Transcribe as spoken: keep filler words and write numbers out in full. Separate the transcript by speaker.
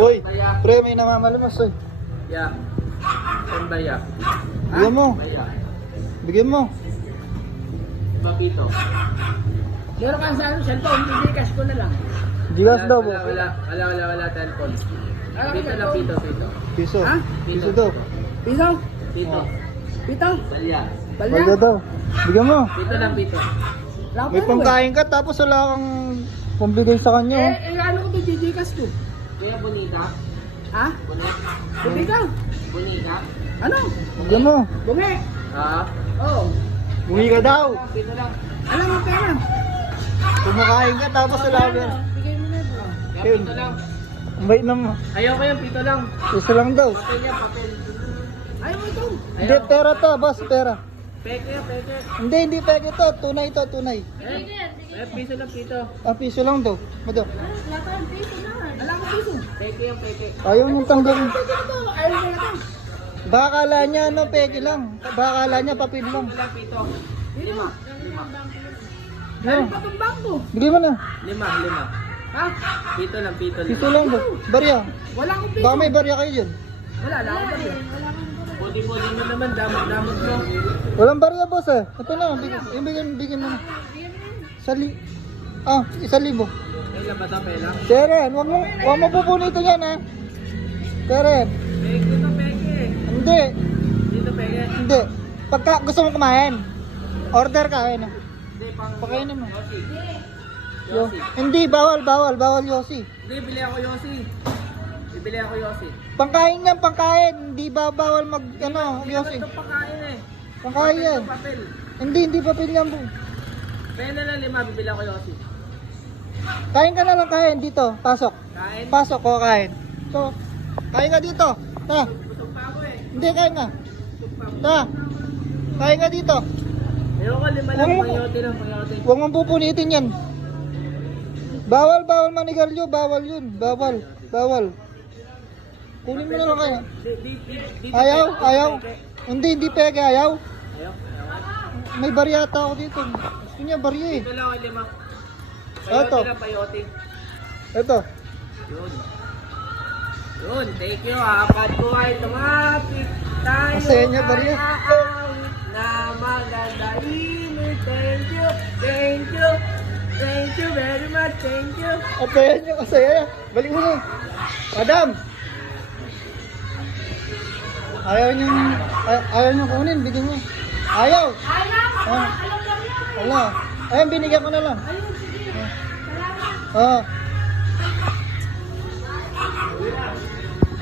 Speaker 1: Uy, pre, may namamalimos oy.
Speaker 2: Ya. Saan ba ya?
Speaker 1: Bigyan mo.
Speaker 2: Baya.
Speaker 1: Bigyan mo.
Speaker 2: Papito.
Speaker 3: Meron ka sa ano, cellphone, hindi cash ko na lang.
Speaker 1: Gigas daw,
Speaker 2: Wala,
Speaker 1: boss.
Speaker 2: wala, wala, wala, wala, telephone.
Speaker 3: Ah,
Speaker 2: Pito lang,
Speaker 3: cellphone.
Speaker 2: pito, pito.
Speaker 1: Piso.
Speaker 3: Ha?
Speaker 1: Piso daw.
Speaker 3: Piso?
Speaker 2: Pito.
Speaker 3: Pito?
Speaker 2: Salya.
Speaker 1: Balya
Speaker 3: Balya?
Speaker 1: daw. Bigyan mo.
Speaker 2: Pito lang, pito.
Speaker 3: Wala ko
Speaker 1: May
Speaker 3: pera,
Speaker 1: pangkain ka tapos wala kang pambigay sa
Speaker 3: eh.
Speaker 1: kanya.
Speaker 3: Eh, eh, ano ko ito, Gcash ko?
Speaker 2: Kuya, bonita.
Speaker 3: Ha?
Speaker 2: Bonita.
Speaker 3: Bungi ka?
Speaker 2: Bonita.
Speaker 3: Ano?
Speaker 1: Bigyan mo.
Speaker 3: Bungi?
Speaker 2: Ah.
Speaker 3: Oo.
Speaker 1: Bumi ka daw.
Speaker 2: Pito lang.
Speaker 3: Alam mo pera?
Speaker 1: Kumakain ka tapos wala ka.
Speaker 3: Bigay mo na ito.
Speaker 2: Kaya
Speaker 1: Yun.
Speaker 2: pito lang.
Speaker 1: Ang bait naman.
Speaker 2: Ayaw ko yung pito lang.
Speaker 1: Piso lang daw.
Speaker 2: Papel yan, papel.
Speaker 3: Ayaw mo ito.
Speaker 1: Hindi, pera to, boss, pera.
Speaker 2: Peke yan, peke.
Speaker 1: Hindi, hindi peke to. Tunay to, tunay.
Speaker 2: Eh, eh, piso lang, pito.
Speaker 1: Ah, piso lang daw. Mado.
Speaker 3: Alam ko piso.
Speaker 2: Peke yan, peke.
Speaker 1: Ayaw niyong tanggapin.
Speaker 3: Pwede na ito. Ayaw mo na ito.
Speaker 1: Baka kala niya, ano, peke lang. Baka kala niya, papel lang.
Speaker 2: Pito lang, pito.
Speaker 3: Lima.
Speaker 2: Lima.
Speaker 1: No.
Speaker 3: Ano pa itong bangko?
Speaker 1: Bigay mo na.
Speaker 2: Lima, lima.
Speaker 3: Ha?
Speaker 2: Pito lang, pito lang.
Speaker 1: Piso lang daw. Barya.
Speaker 3: Wala akong piso.
Speaker 1: Baka may barya kayo dyan.
Speaker 3: Wala, wala akong piso.
Speaker 2: Pudi-pudi mo naman, damot-damot mo.
Speaker 1: Walang barya, boss eh. Ito na, bigyan, bigyan, bigyan mo na. Sa li... Ah, isa libo.
Speaker 2: Kailan ba ito, pela?
Speaker 1: Teren, wag mo, wag mo pupunitin yan ha. Teren,
Speaker 2: Peke to, peke.
Speaker 1: hindi,
Speaker 2: Dito, peke.
Speaker 1: hindi. Pagka gusto mo kumain, order ka, ayun.
Speaker 2: Hindi, pang...
Speaker 1: Pakainin mo.
Speaker 2: Yossi.
Speaker 1: Yo,
Speaker 2: Yossi.
Speaker 1: hindi, bawal, bawal, bawal Yossi.
Speaker 2: Hindi, bili ako Yossi. Bibili ako Yossi.
Speaker 1: Pangkain yan, pangkain. Hindi ba bawal mag, ano, Yossi.
Speaker 2: Ito pakain eh.
Speaker 1: Pangkain yan.
Speaker 2: Ito papel.
Speaker 1: Hindi, hindi papel yan po.
Speaker 2: Pena lang lima, bibili ako Yossi.
Speaker 1: Kain ka na lang, kain dito. Pasok.
Speaker 2: Kain.
Speaker 1: Pasok ko, kain. So, kain ka dito. Ta,
Speaker 2: Busog pa ako eh.
Speaker 1: hindi, kain ka.
Speaker 2: Busog pa ako.
Speaker 1: Ta, kain ka dito.
Speaker 2: Ayoko, lima lang.
Speaker 1: Huwag mo-
Speaker 2: Panyote lang, panyote.
Speaker 1: Huwag mong pupunitin yan. Bawal, bawal manigalyo. Bawal yun. Bawal. Bawal. Kunin mo na lang kaya.
Speaker 2: Di, di, di, di,
Speaker 1: Ayaw,
Speaker 2: di-
Speaker 1: ayaw.
Speaker 2: peke.
Speaker 1: Hindi, hindi peke. Ayaw.
Speaker 2: Ayaw, ayaw.
Speaker 1: May baryata ako dito. Gusto niya barya eh.
Speaker 2: Ito lang ako lima.
Speaker 1: Ito.
Speaker 2: Payote lang, payote.
Speaker 1: Ito.
Speaker 2: Yun. Yun, thank you. Apat ko ay tumapit tayo.
Speaker 1: Masaya niya, Barya.
Speaker 2: ay aawit na maganda imig. Thank you, thank you, thank you very much, thank you.
Speaker 1: Apayan niya kasaya. Balik mo na. Madam. Ayaw niyo, ay, ayaw niyo kunin. Bigyan mo. Ayaw.
Speaker 3: Ayaw!
Speaker 1: Ah.
Speaker 3: Alam lang yan!
Speaker 1: Wala. Ayun, binigyan ko na lang.
Speaker 3: Ayun, sige. Salamat.
Speaker 1: Ah.